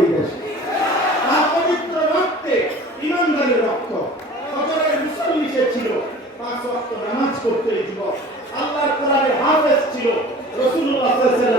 এই দেশে। তার পবিত্র রক্তে ইমানদারের রক্ত, ফজরের মুসল্লি সে ছিল, 5 ওয়াক্ত নামাজ পড়তে যুবক, আল্লাহর কোরআনের হাফেজ ছিল, রাসূলুল্লাহ সাল্লাল্লাহু আলাইহি